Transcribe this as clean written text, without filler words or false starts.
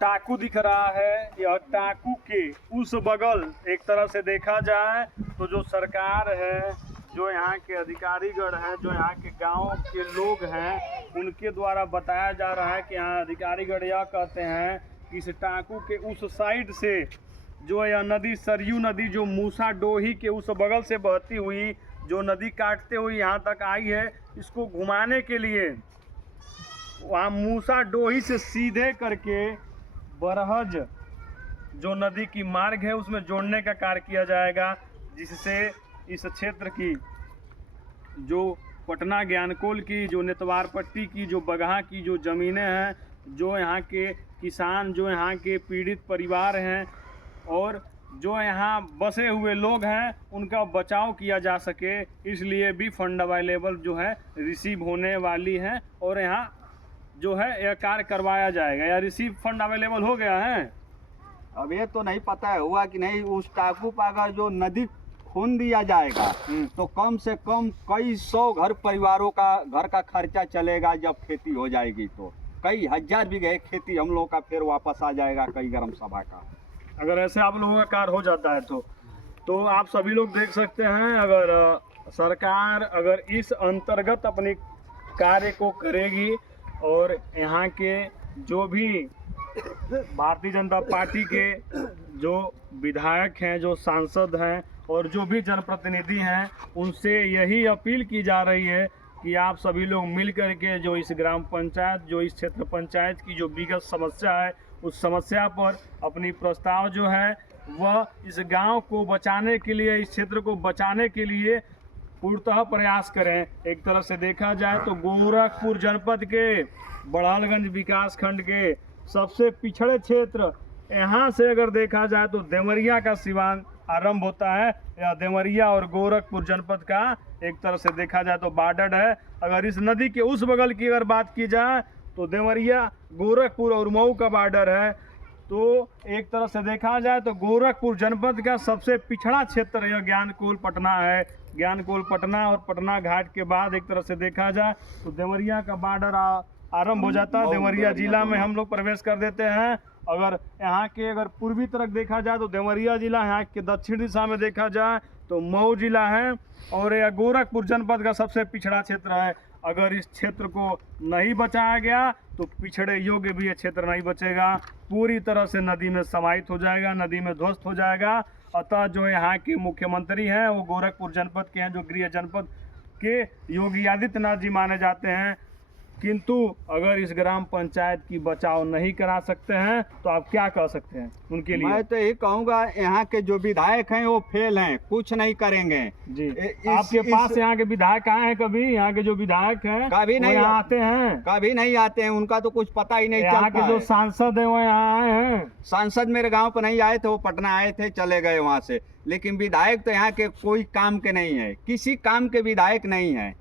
टाकू दिख रहा है, यह टाकू के उस बगल एक तरह से देखा जाए तो जो सरकार है, जो यहाँ के अधिकारीगण हैं, जो यहाँ के गांव के लोग हैं, उनके द्वारा बताया जा रहा है कि यहाँ अधिकारीगण यह कहते हैं कि इस टाकू के उस साइड से जो यह नदी सरयू नदी जो मूसा डोही के उस बगल से बहती हुई जो नदी काटते हुए यहाँ तक आई है, इसको घुमाने के लिए वहाँ मूसा डोही से सीधे करके बरहज जो नदी की मार्ग है उसमें जोड़ने का कार्य किया जाएगा, जिससे इस क्षेत्र की जो पटना ज्ञानकोल की, जो नेतवार पट्टी की, जो बगहा की जो ज़मीनें हैं, जो यहाँ के किसान, जो यहाँ के पीड़ित परिवार हैं और जो यहाँ बसे हुए लोग हैं, उनका बचाव किया जा सके, इसलिए भी फंड अवेलेबल जो है रिसीव होने वाली है और यहाँ जो है यह कार्य करवाया जाएगा। या रिसीव फंड अवेलेबल हो गया है? अब ये तो नहीं पता है हुआ कि नहीं। उस टापू पर अगर जो नदी खोन दिया जाएगा तो कम से कम कई सौ घर परिवारों का घर का खर्चा चलेगा। जब खेती हो जाएगी तो कई हजार बीघे खेती हम लोगों का फिर वापस आ जाएगा, कई ग्राम सभा का। अगर ऐसे आप लोगों का कार्य हो जाता है तो आप सभी लोग देख सकते हैं, अगर सरकार अगर इस अंतर्गत अपनी कार्य को करेगी और यहाँ के जो भी भारतीय जनता पार्टी के जो विधायक हैं, जो सांसद हैं और जो भी जनप्रतिनिधि हैं, उनसे यही अपील की जा रही है कि आप सभी लोग मिल कर के जो इस ग्राम पंचायत, जो इस क्षेत्र पंचायत की जो विगत समस्या है, उस समस्या पर अपनी प्रस्ताव जो है वह इस गांव को बचाने के लिए, इस क्षेत्र को बचाने के लिए पूर्णतः प्रयास करें। एक तरह से देखा जाए तो गोरखपुर जनपद के बड़ालगंज विकास खंड के सबसे पिछड़े क्षेत्र, यहाँ से अगर देखा जाए तो देवरिया का सिवान आरंभ होता है। या देवरिया और गोरखपुर जनपद का एक तरह से देखा जाए तो बॉर्डर है। अगर इस नदी के उस बगल की अगर बात की जाए तो देवरिया, गोरखपुर और मऊ का बॉर्डर है। तो एक तरह से देखा जाए तो गोरखपुर जनपद का सबसे पिछड़ा क्षेत्र यह ज्ञानकोल पटना है। ज्ञानकोल पटना और पटना घाट के बाद एक तरह से देखा जाए तो देवरिया का बॉर्डर आरंभ हो जाता है। देवरिया जिला में हम लोग प्रवेश कर देते हैं। अगर यहाँ के अगर पूर्वी तरफ देखा जाए तो देवरिया जिला, यहाँ के दक्षिण दिशा में देखा जाए तो मऊ जिला है और यह गोरखपुर जनपद का सबसे पिछड़ा क्षेत्र है। अगर इस क्षेत्र को नहीं बचाया गया तो पिछड़े योग्य भी ये क्षेत्र नहीं बचेगा, पूरी तरह से नदी में समाहित हो जाएगा, नदी में ध्वस्त हो जाएगा। अतः जो यहाँ के मुख्यमंत्री हैं वो गोरखपुर जनपद के हैं, जो गृह जनपद के योगी आदित्यनाथ जी माने जाते हैं। किंतु अगर इस ग्राम पंचायत की बचाव नहीं करा सकते हैं तो आप क्या कह सकते हैं उनके लिए? मैं तो ये कहूँगा यहाँ के जो विधायक हैं वो फेल हैं, कुछ नहीं करेंगे जी। आपके पास यहाँ के विधायक आए हैं कभी? यहाँ के जो विधायक हैं कभी नहीं आते हैं? कभी नहीं आते हैं, उनका तो कुछ पता ही नहीं चलता। यहाँ के जो सांसद है वो यहाँ आए हैं? सांसद मेरे गाँव पर नहीं आए थे, वो पटना आए थे, चले गए वहाँ से। लेकिन विधायक तो यहाँ के कोई काम के नहीं है, किसी काम के विधायक नहीं है।